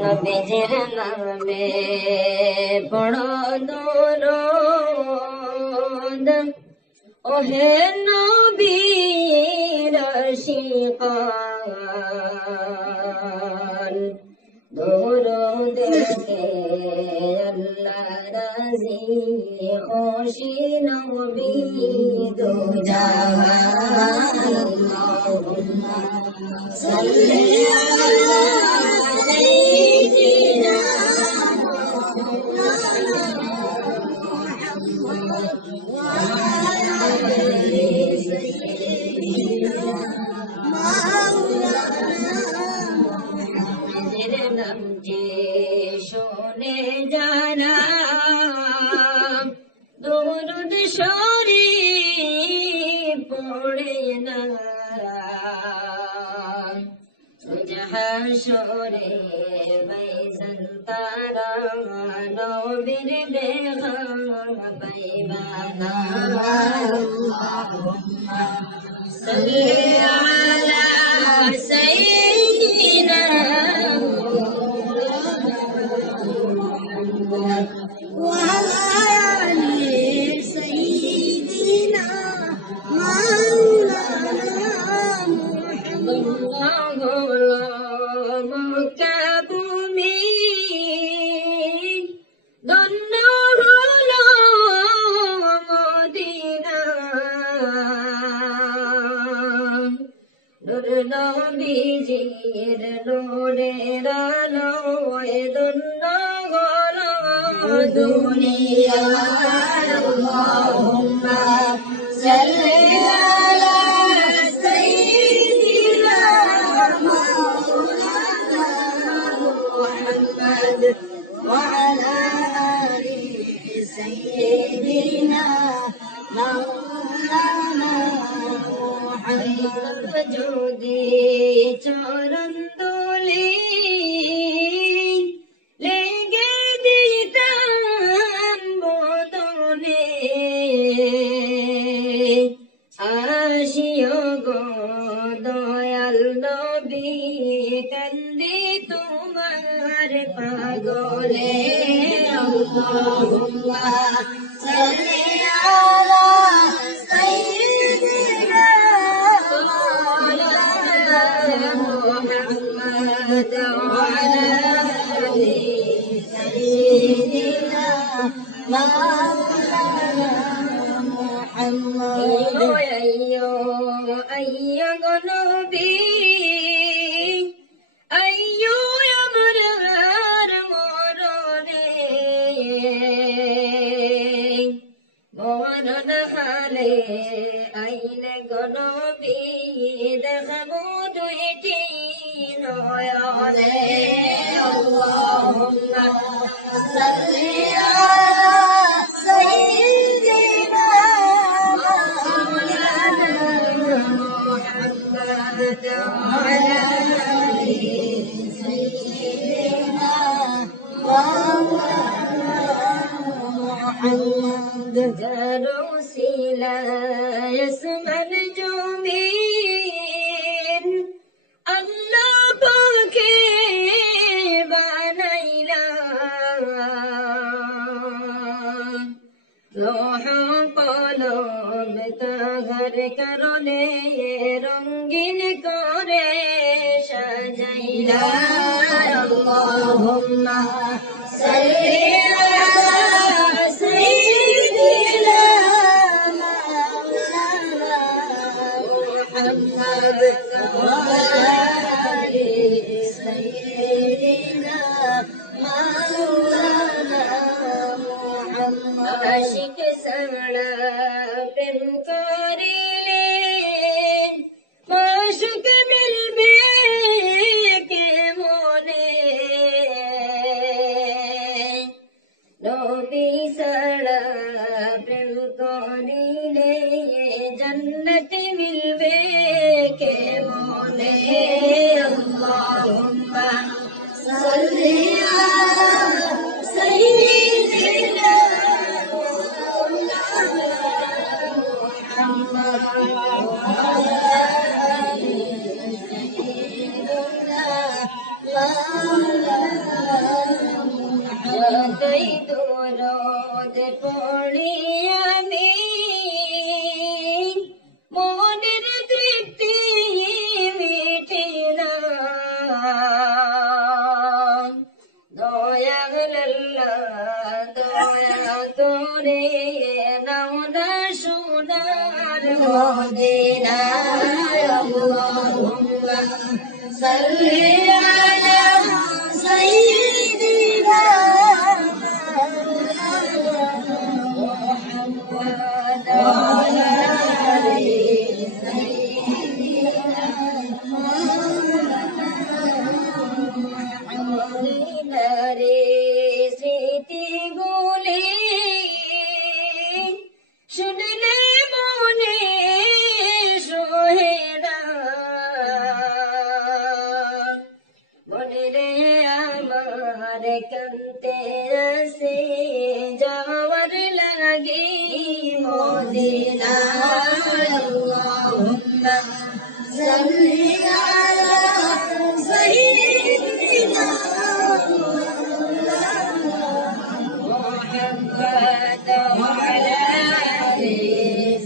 নবীজির নামে পড়ো দরুদ ওহে নবীর আশিকান দরুদ কে আল্লাহ রাজি খুশি নবী দো জাহান আল্লাহুম্মা সাল্লি আলা সাইয়্যিদিনা মুহাম্মদ ওয়া আলা আলি সাইয়্যিদিনা মাওলানা মুহাম্মদের নাম যে শুনে জানা দরুদ শরীফ পড়ে না হাসরে বাইজান তারা নবীর দেখা পাইবানা আল্লাহুম্মা সাল্লি আলা সাইয়্যিদিনা মুহাম্মদ ওয়া আলা আলি সাইয়্যিদিনা মাওলানা মুহাম্মদ নবীজির নূরের আলোয় ধন্য হলো দুনিয়া আল্লাহুম্মা সাল্লি আলা সাইয়্যিদিনা মাওলানা মুহাম্মদ ওয়া আলা আলি সাইয়্যিদিনা মাওলানা যদি চরণ দোলে লেগে দিতাম বদনে আসিও গো দয়াল নবী কান্দি তোমার পাগলে আল্লাহুম্মা সাল্লি আলা সাইয়্যিদিনা محمد وعلى آل سيدنا مولانا محمد أيّو نبي أيّو يمرار مروري মরণ হালে আইলে গনবী দেখাবো দুইটি নয়নে আল্লাহুম্মা সাল্লি আলা সাইয়্যিদিনা মাওলানা মুহাম্মদ ওয়া আলা আলি সাইয়্যিদিনা মাওলানা মুহাম্মদ জারুসিলা ইসমান জমিন আল্লাহ পাকে বানাইলা লোহ কলম তাহার কারণে রঙিন করে সাজাইলা আল্লাহুম্মা সাল্লি আলা সাইয়্যিদিনা মাওলানা মুহাম্মদ ওয়া আলা আলি সাইয়্যিদিনা মাওলানা মুহাম্মদ আশিক সাড়া প্রেম করিলে মাশুক মিলবে কেমনে নবী সাড়া প্রেম করিলে জান্নাত মিলবে কেমনে আল্লাহুম্মা সাল্লি আলা সাইয়্যিদিনা মুহাম্মদ ওয়া আলা আলি সাইয়্যিদিনা মাওলানা কতই দরদ পড়ি আমি মনের তৃপ্তি মিটে না দয়া দয়া করে নাও না সোনার মদিনা আল্লাহুম্মা সাল্লি আলা সাইয়্যিদিনা মুহাম্মদ ওয়া আলা আলি সাইয়্যিদিনা রে স্মৃতি গুলি শুনলে মনে সোহে না মনে রে আমার কান্তে আসে যাওয়ার লাগি মদিনা আল্লাহুম্মা সাল্লি আলা সাইয়্যিদিনা محمد وعلى آل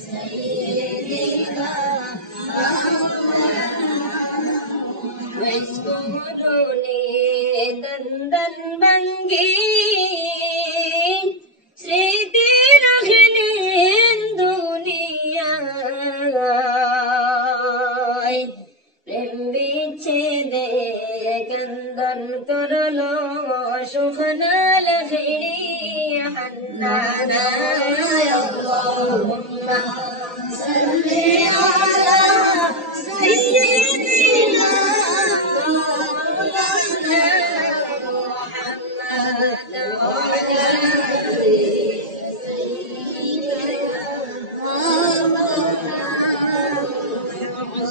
سيدنا واذكرني دندن منجي স্মৃতি রাখলেন দুনিয়ায় প্রেম বিচ্ছেদে কান্দন করলো সুখনা লখিরি হান্নানা আল্লাহুম্মা সাল্লি আলা সাইয়্যিদিনা মাওলানা মুহাম্মদ ওয়া আলা আলি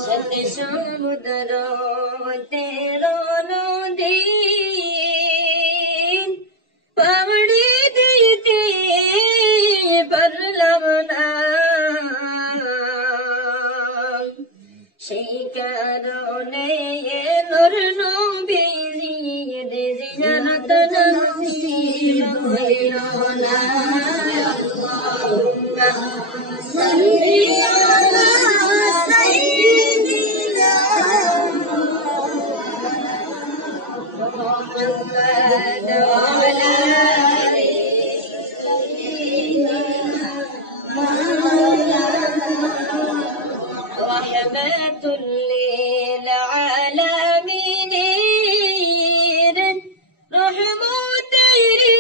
সত সমুদ্র তেরো নদী পাবড়ি দিতে পারলাম না সেই কারণে নূর নবীজির জিয়ারত নসিব হইল না আল্লাহুম্মা সাল্লি আলা সাইয়্যিদিনা মুহাম্মদ ওয়া আলা আলি সাইয়্যিদিনা রাহমাতুল লিল আলামিন রহমতেরি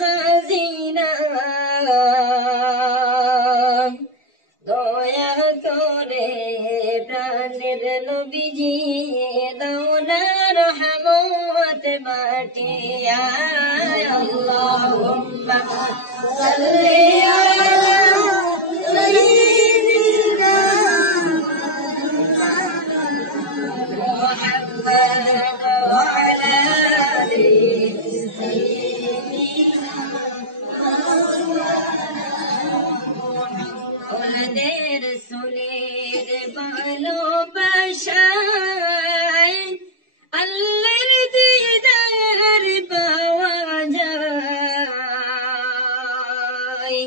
খাজিনা দয়া করে প্রাণের নবীজি দাও না রহমত বাটিয়া আল্লাহুম্মা সাল্লি আলা সাইয়্যিদিনা মুহাম্মদ ওয়া আলা আলি সাইয়্যিদিনা ওলাদের রসূলের ভালোবাসায় আল্লাহর দিদার পাওয়া যায়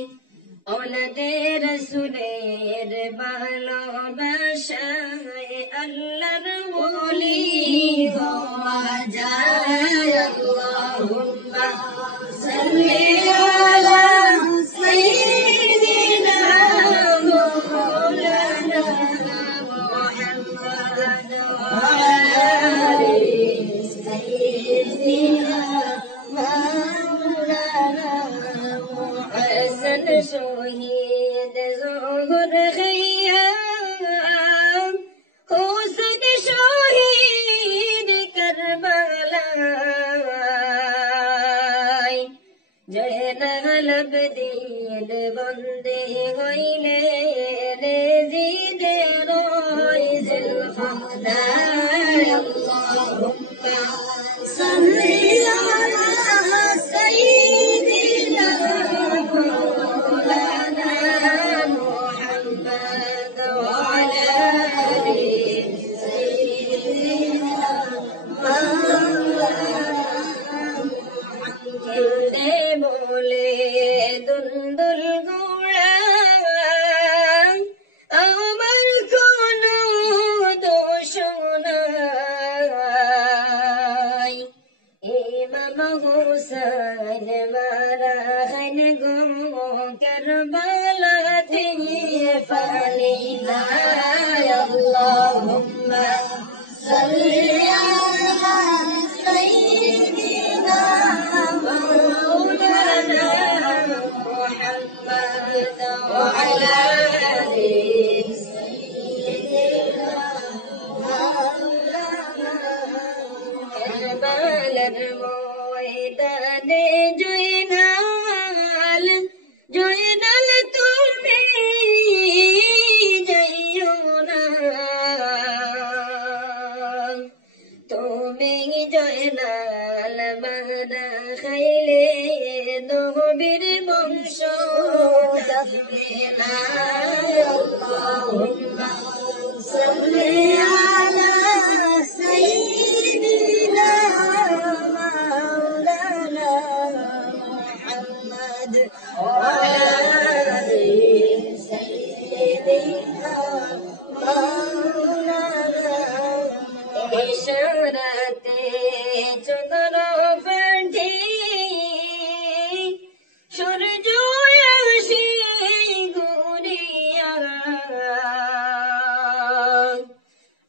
ওলাদের রসূলের ভালোবাসায় আল্লাহর ওলি হওয়া যায় আল্লাহুম্মা সাল্লি আলা সাইয়্যিদিনা মাওলানা মুহাম্মদ ওয়া আলা আলি সাইয়্যিদিনা মাওলানা হাসান শহীদ জোহর খাইয়াম হোসেন শহীদ কারবালায় জয়নাল আবদিন বন্দে হইলে রেজিদের রইজুল খোদায় আল্লাহুম্মা সাল্লি আলা সাইয়্যিদিনা মাওলানা মুহাম্মদ ওয়া আলা আলি সাইয়্যিদিনা মাওলানা हुसैन वाला खैन गो करबला थी फलीना अल्लाहुम्मा सल्ली अला सय्यिदिना मौलाना मुहम्मद व अला आलि करबलार ময়দানে জয়নাল তুমি যাইও না, তুমি জয়নাল মারা খাইলে নবীর বংশ থাকবে না। আল্লাহুম্মা সাল্লি আলা সাইয়্যিদিনা মাওলানা মুহাম্মদ ওয়া আলা আলি সাইয়্যিদিনা মাওলানা। ইশারাতে চন্দ্র পাঠি সূর্য আসি ঘুরিয়া,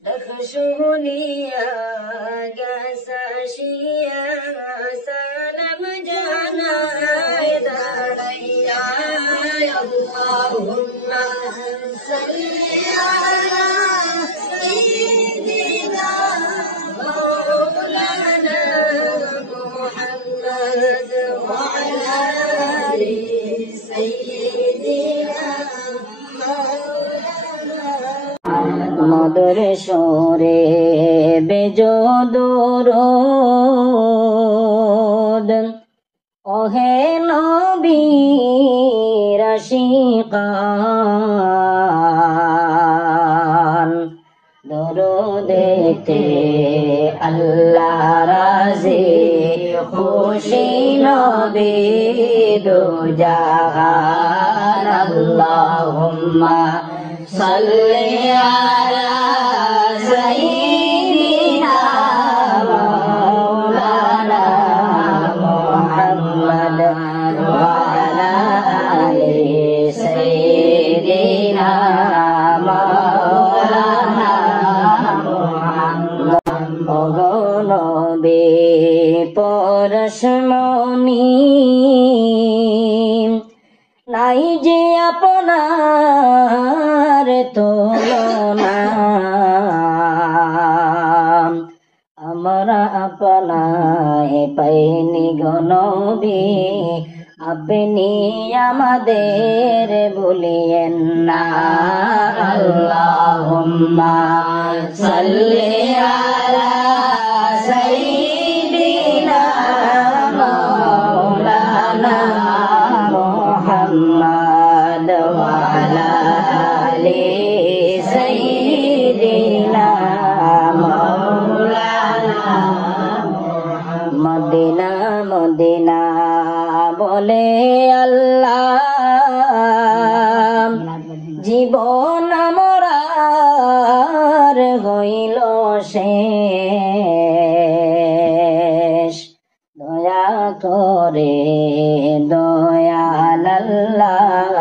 দেখ শুনিয়া গাছাসিয়া সালাম জানায় দাঁড়াইয়া। আল্লাহুম্মা সাল্লি আলা সাইয়্যিদিনা মাওলানা মুহাম্মদ ওয়া আলা আলি সাইয়্যিদিনা মাওলানা। মধুর সুরে বেজোদরুদ ওহে নবীর আশিকান, দরুদেতে আল্লাহ রাজি খুশি নবী দু জাহান। আল্লাহুম্মা সাল্লি আলা সাইয়্যিদিনা মাওলানা মুহাম্মদ ওয়া আলা আলি সাইয়্যিদিনা মাওলানা মুহাম্মদ। ওগো নবী পরশমণি নাই যে আপনার তুলনা, আমরা আপনায় পাইনি গো নবী, আপনি আমাদের ভুলিয়েন না। আল্লাহুম্মা সাল্লি আলা সাইয়্যিদিনা মাওলানা মুহাম্মদ ওয়া আলা আলি সাইয়্যিদিনা মাওলানা। মদিনা মদিনা বলে আল্লাহ, জীবন আমরার হইল শেষ, দয়া করে দয়াল আল্লাহ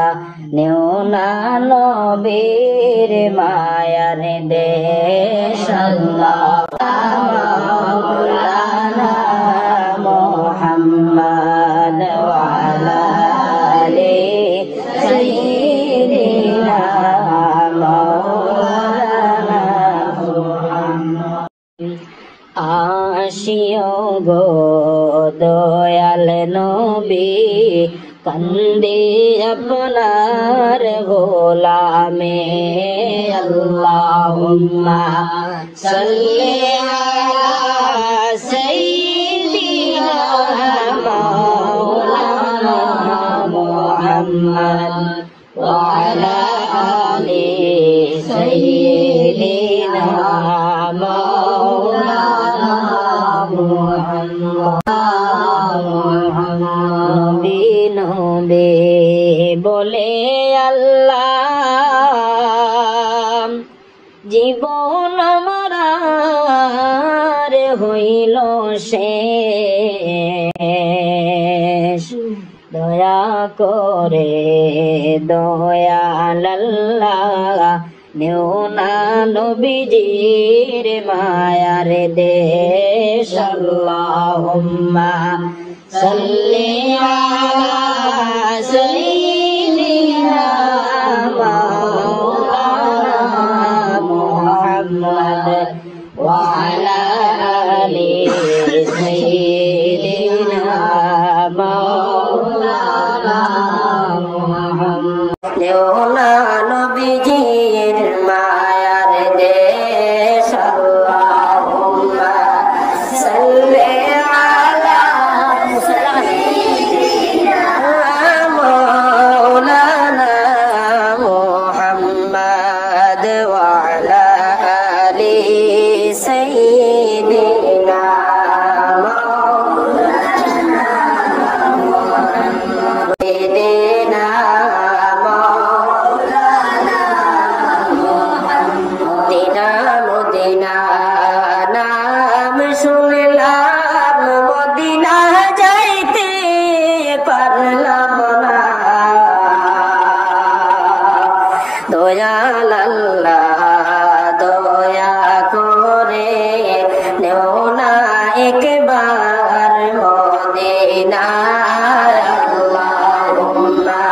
নেও না নবীর মায়ার দেশ। আল্লাহ মাওলানা মুহাম্মদ ওয়া আলা আলি সাইয়্যিদিনা মাওলানা মুহাম্মদ। আসিও গো দয়াল নবী, কান্দে আপনার গোলামে। আল্লাহুম্মা সাল্লি আলা সাইয়্যিদিনা মাওলানা মুহাম্মদ ওয়া আলা আলি সাইয়্যিদিনা মাওলানা মুহাম্মদ। নবী বলে আল্লাহ, জীবন আমার হইল শেষ দয়া করে দয়াল আল্লাহ নেও না নবীজির মায়ার দেশ আল্লাহুম্মা সাল্লি আলা সাইয়্যিদিনা মাওলানা মুহাম্মদ ওয়া আলা আলি সাইয়্যিদিনা মাওলানা মুহাম্মদ নেওনা নবীজির মায়ার দেশ আল্লাহুম্মা সাল্লি আলা সাইয়্যিদিনা মাওলানা মুহাম্মদ ওয়া আলা আলি সাইয়্যিদিনা নাম শুনলাম মদিনা যাইতে পারলাম না দয়াল আল্লাহ দয়া করে নেও না একবার মদিনা আল্লাহুম্মা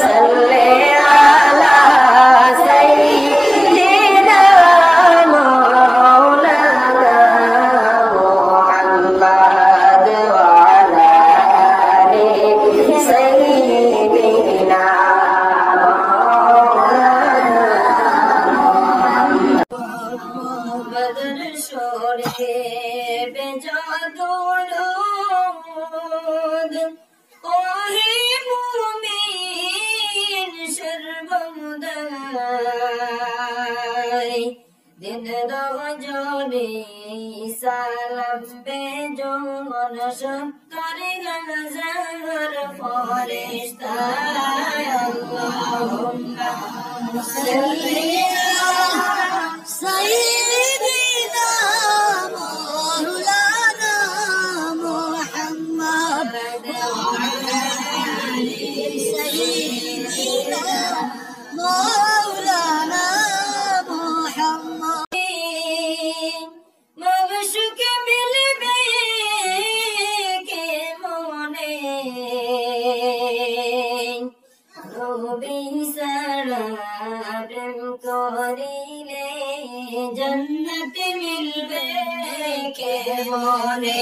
সাল্লি আলা সাইয়্যিদিনা মাওলানা মুহাম্মদ ওয়া আলা আলি সাইয়্যিদিনা বদর শোরে বেজাদুরুদ ওহে মুমিন সর্বদাই দিন রজনী সালাম বেজুন সত্তরি হাজার ফেরেশতা আল্লাহুম্মা সাল্লি আলা সাইয়্যিদিনা মাওলানা মুহাম্মদ ওয়া আলা আলি সাইয়্যিদিনা মাওলানা মুহাম্মদ মগশুকে মিলবে কে মনে নবী সারা প্রেম করিলে জন্নত মিলবে কে মনে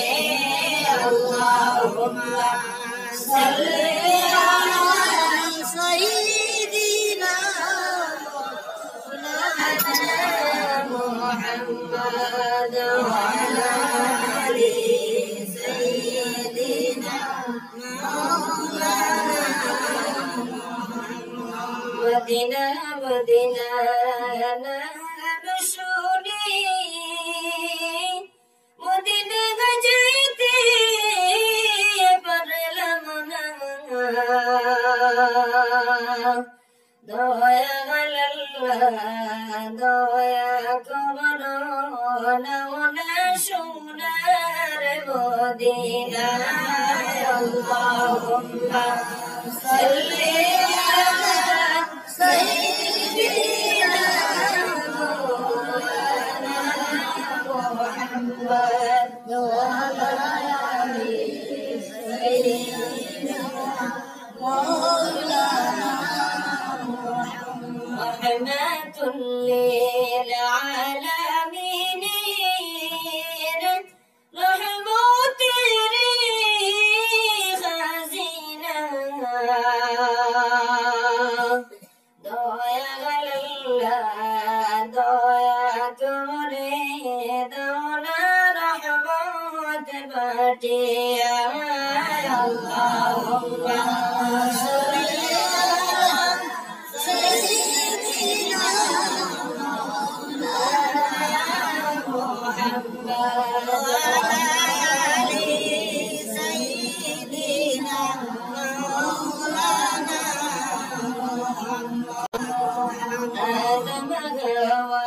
আল্লাহুম্মা সাল্লি আলা সাইয়্যিদিনা মাওলানা মুহাম্মদ ওয়া আলা আলি সাইয়্যিদিনা মাওলানা মদিনা মদিনা নাম শুনি মদিনা যাইতে পারলাম না দয়া আল্লাহ দয়া করো না সোনার মদিনা আল্লাহুম্মা সাল্লি আলা সাইয়্যিদিনা মাওলানা মুহাম্মদ ওয়া আলা আলি সাইয়্যিদিনা মাওলানা rahmatun lil alamin rahmat teri khazina doya Allah doya kore dona rahmat batiya Allahumma salli ala sayyidina Muhammad wa ala ali sayyidina maulana Muhammad Adam gawa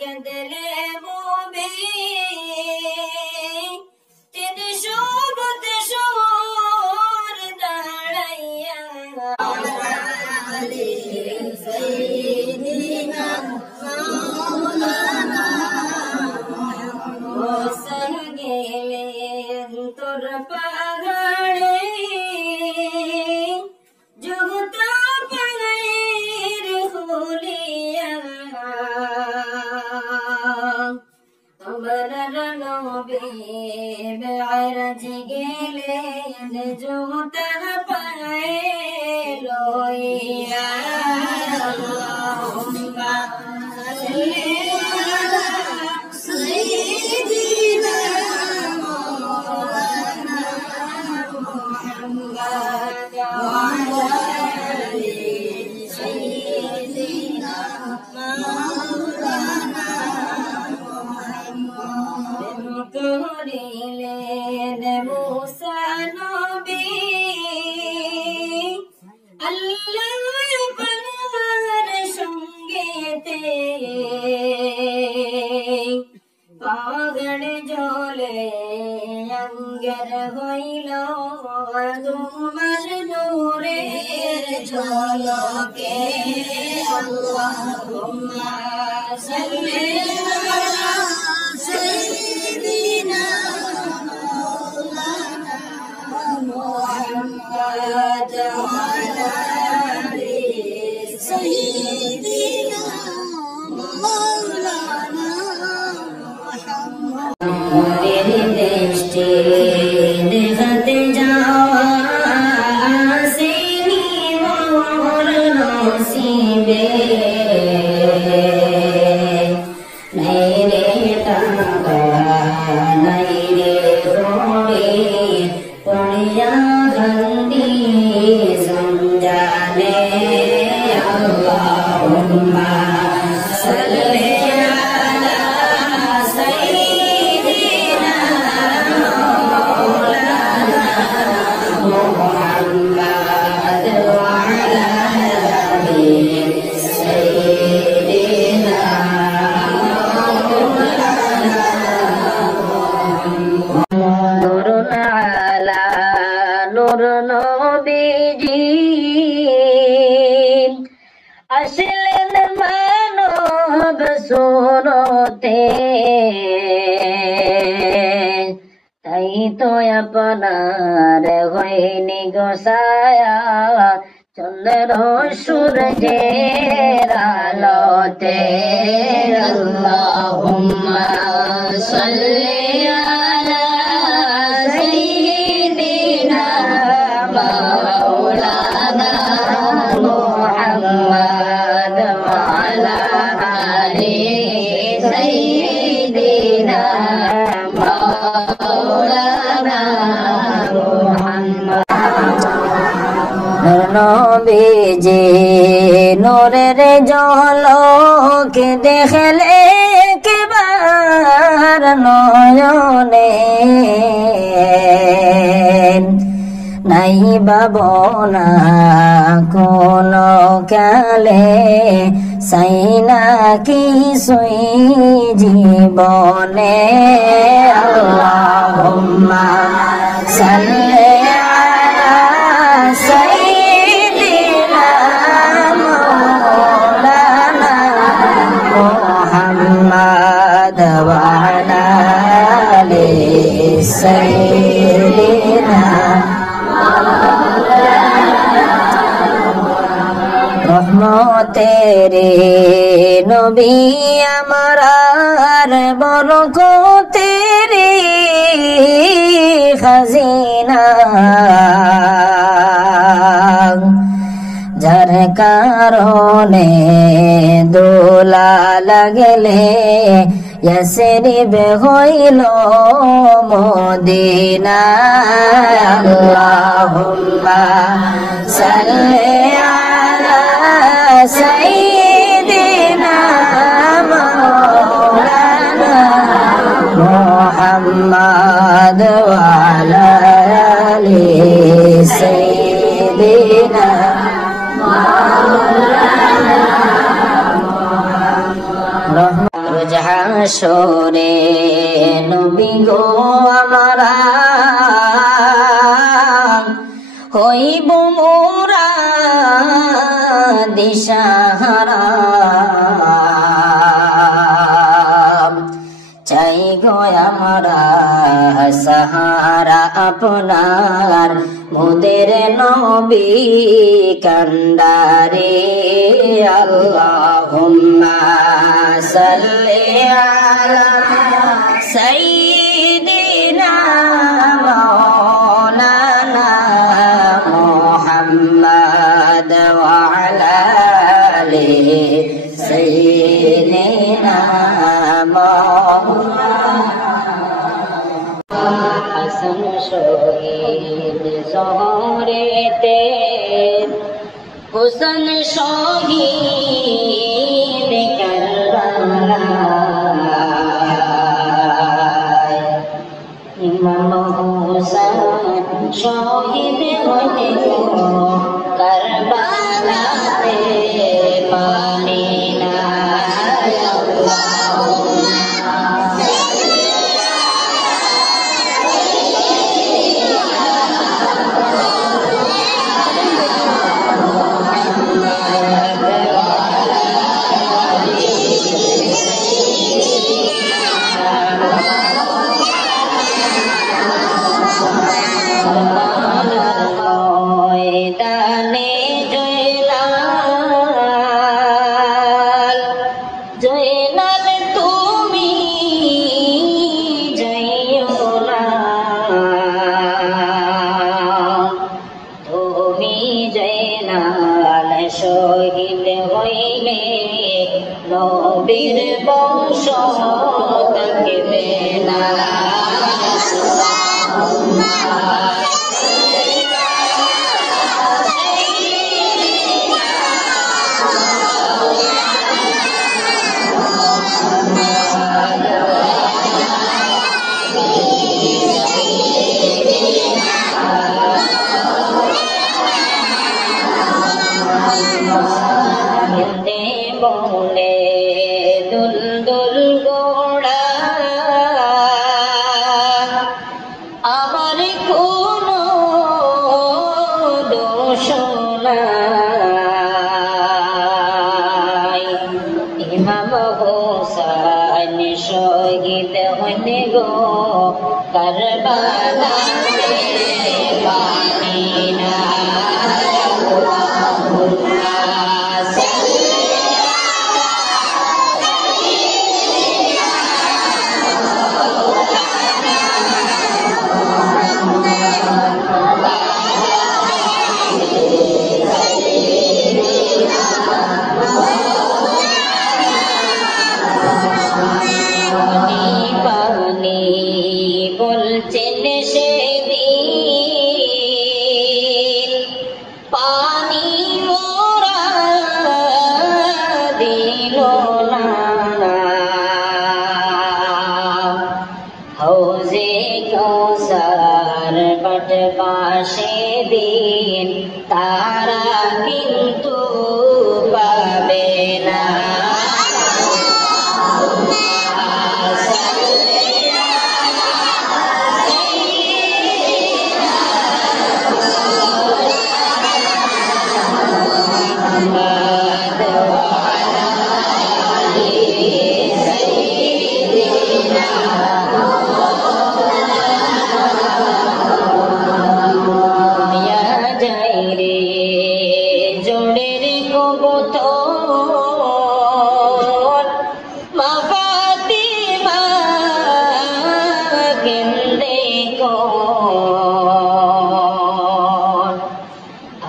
kadle mu'min তোর পাহাড়ে জগত পাহাড়ের হলিয়া আমার নবী মেরাজ গেলেন জগত পাহাড়ে লইয়া আল্লাহুম্মা সাল্লি আলা সাইয়্যিদিনা মাওলানা মুহাম্মদ ওয়া আলা আলি সাইয়্যিদিনা মাওলানা মুহাম্মদ করিলেন মুসা নবী আল্লাহ পানার সঙ্গেতে পাগড় জলে অঙ্গের হইল তোমার নূরের ঝলকে আল্লাহুম্মা সাল্লি আলা সাইয়্যিদিনা মাওলানা মুহাম্মদ ওয়া আলা আলি সাইয়্যিদিনা মাওলানা মুহাম্মদ দৃষ্টি দেখাতে যাওয়া আসেনি মোর নসিবে নাই রে টাকা নাই রে রোড়ে পড়িয়া ঘন্টি সমজানে আল্লাহুম্মা সাল্লি আলা সাইয়্যিদিনা মাওলানা মুহাম্মদ ওয়া আলা আলি সাইয়্যিদিনা নূরুন আলা নূর নবীজি আসলেন মানব সুরতে তাই তো আপনার হয়নি গোসায়া চন্দ্র সূর্যের আলোতে আল্লাহুম্মা সাল্লি আলা সাইয়্যিদিনা মাওলানা মুহাম্মদ ওয়া আলা আলি সাইয়্যিদিনা মাওলানা মুহাম্মদ নবীজি নূরের ঝলকে দেখলে একবার নয়নে নাই ভাবনা কোন কালে সাইনা কিছুই জীবনে আল্লাহুম্মা সাল্লি আলা সাইয়্যিদিনা মাওলানা মুহাম্মদ ওয়া আলা আলি সাইয়্যিদিনা রহমতেরে নবী আমারার বরকতেরে খাজিনা যার কারণে দোলা লাগলে ইয়াসরিব হইল মদিনা আল্লাহুম্মা সাল্লি আলা সাইয়্যিদিনা মাওলানা মুহাম্মদ ওয়া আলা আলি সাইয়্যিদিনা মাওলানা রোজ হাসরে নবী গো আমরা হইব মোরা দিশাহারা চাই গো আমরা সাহারা আমরা আপনার মোদের নবী কান্ডারে আল্লাহুম্মা সাল্লি আলা সাইয়্যিদিনা মাওলানা মুহাম্মদ ওয়া আলা আলি সাইয়্যিদিনা হাসান শহীদ জহরেতে হুসেন শহীদ কারবালায় ইমাম হুসেন শহীদ হতে কারবালাতে পানি না শহীদ হইলে নবীর বংশ থাকবে না বলে দুল দুল গোড়া আমার কোনো দোষ নাই ইমাম হোসেন শহীদ হইন গো কারবালাতে পানি না বলছেন সেদিন পানি মোরা দিল না হৌজে কৌসার বট পাশে দিন তারা কিন্তু পাবে না জোড়ের কবুতর মা ফাতিমা কেন্দে কোন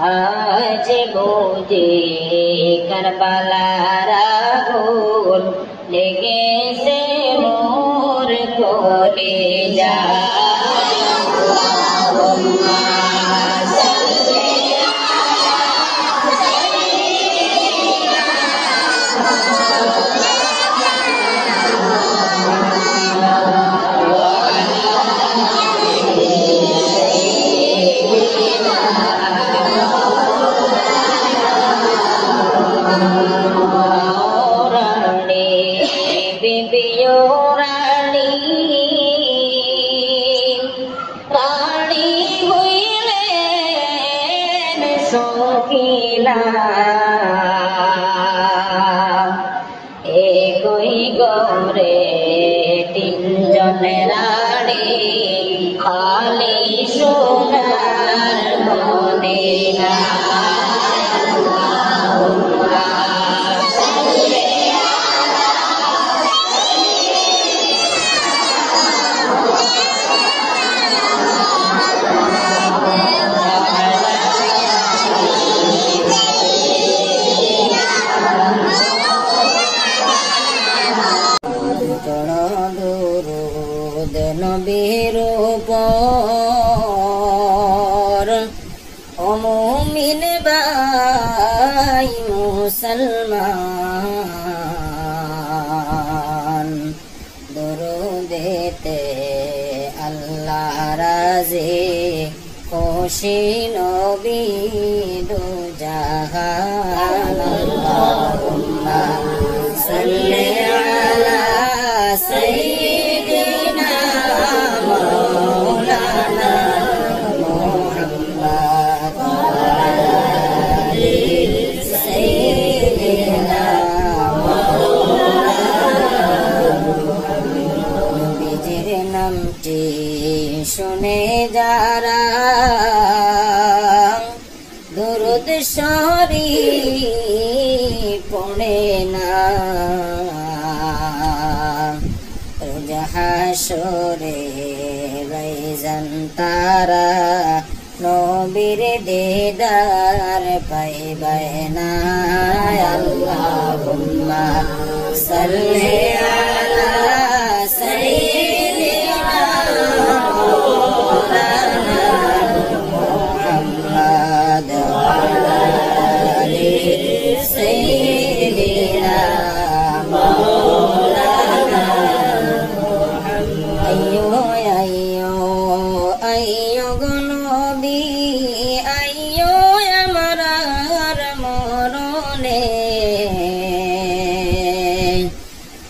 আজ বুঝে কারবালার আগুন লেগেছে মোর কলিজা একই গরে তিনজনের রানী খালি সোনার মদিনা নবীর উপর ও মুমিন ভাই মুসলমান দরুদেতে আল্লাহ রাজি খুশি নবী দু জাহান আল্লাহুম্মা সাল্লি আলা সাইয়্যিদিনা মাওলানা মুহাম্মদ ওয়া আলি সাইয়্যিদিনা নবীজির নামটি শুনে যারা দরুদ শরীফ পড়ে না রোজ হাসরে বাইজান তারা নবীর দিদার পাইবে না আল্লাহুম্মা সাল্লি আলা সাইয়্যিদিনা মাওলানা মুহাম্মদ ওয়া আলি সাইয়্যিদিনা মাওলানা আইয়ো গো নবী আইয়ো আমার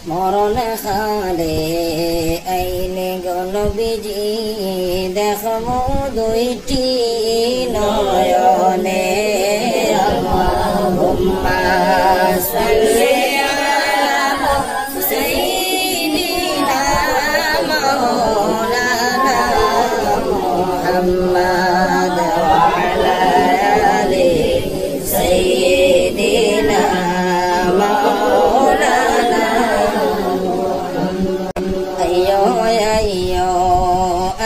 মরণ খালে আইলে গো নবীজি দেখমু দুইটি নয়নে আল্লাহুম্মা সাল্লি আলা সাইয়্যিদিনা মাওলানা মুহাম্মদ ওয়া আলা আলি সাইয়্যিদিনা মাওলানা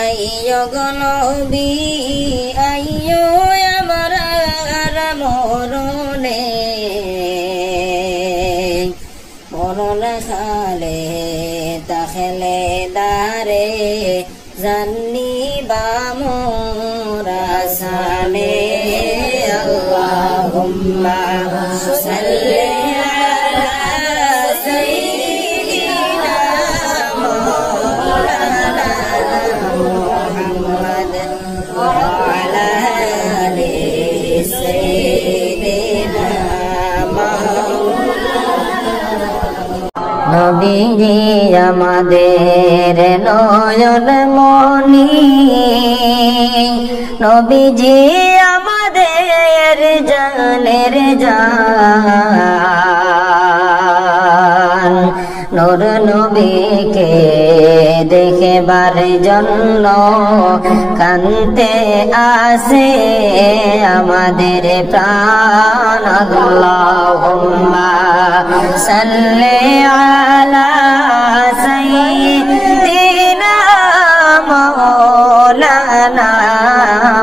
আইয়ো গো নবী আইয়ো আমার মরণে মরণ খালে তাহলে দারে জান্নি বামরা সানে আল্লাহুম্মা সাল্লি আলা সাইয়্যিদিনা মাওলানা মুহাম্মদ ওয়া আলা আলি সাইয়্যিদিনা নবীজি আমাদের নয়ন মনি নবীজি আমাদের জানের জান নূর নবীকে দেখবার জন্য কান্তে আসে আমাদের প্রাণ আল্লাহুম্মা সাল্লি আলা সাইয়্যিদিনা মাওলানা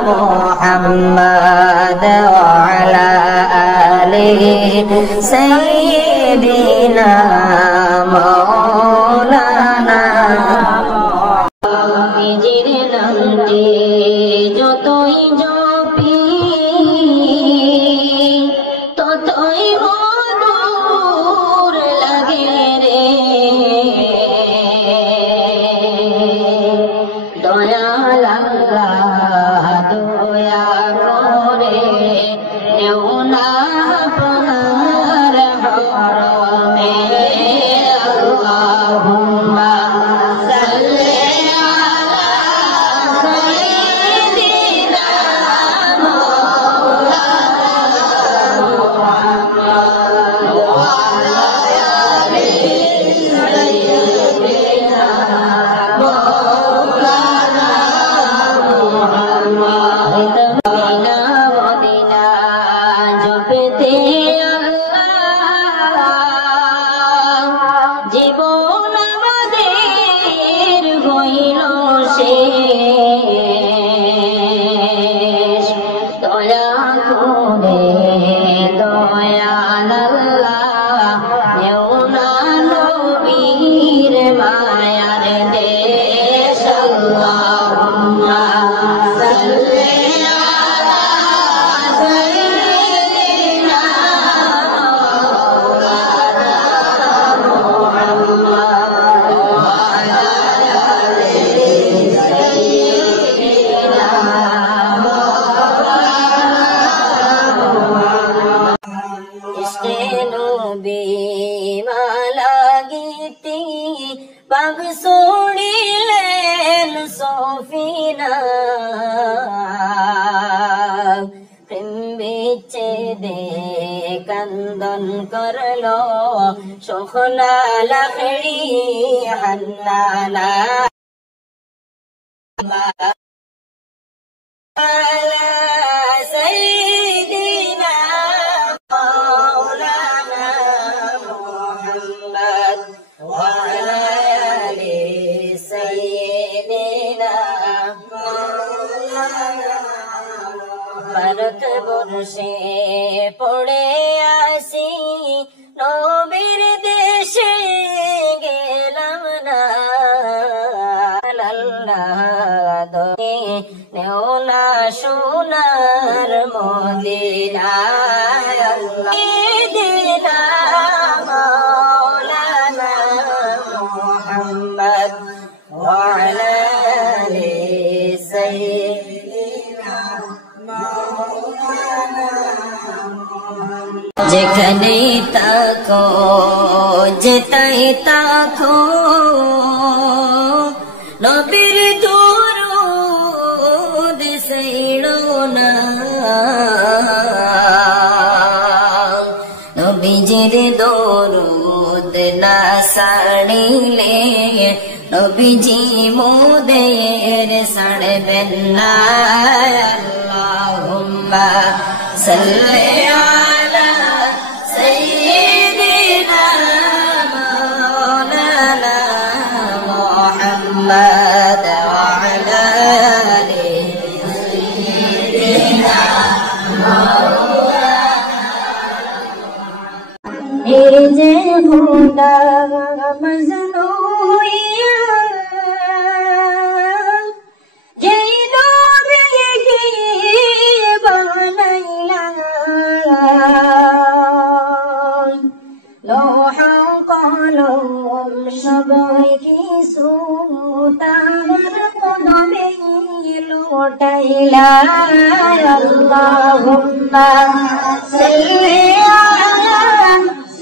মুহাম্মদ ওয়া আলা আলি সাইয়্যিদিনা মাওলানা নিজের নামটি যতই জপি ততই মধুর লাগে রে দয়াল আল্লাহ দয়া করে নেও না পার হরমে আল্লাহুম্মা আগমন করলো শুকনা লাকড়ি হান্নানা سيدنا مولانا محمد وعلى آل سيدنا مولانا ভারত বর্ষে পড়ে আসি নবীর দেশে গেলাম না নেও না সোনার মদিনায় দিনা মাওলানা মুহাম্মদ ওয়া আলা আলি সাইয়্যিদিনা মাওলানা যেখানেই তাকো যেতাই তাকো নবীর দুরূদ সাইড়ো না নবীজির দুরূদ না সাড়িলে নবীজি মোদের সাড়বেন না আল্লাহুম্মা সাল্লি আলা সাইয়্যিদিনা মাওলানা মুহাম্মদ ওয়া আলা আলি সাইয়্যিদিনা মাওলানা এ যে খুদা মজনু সবাই কিছু তার কদমে লুটাইলা আল্লাহুম্মা সাল্লি আলা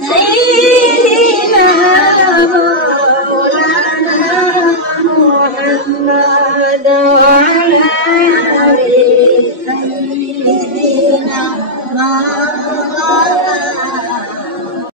সাইয়্যিদিনা মাওলানা মুহাম্মদ ওয়া আলা আলি সাইয়্যিদিনা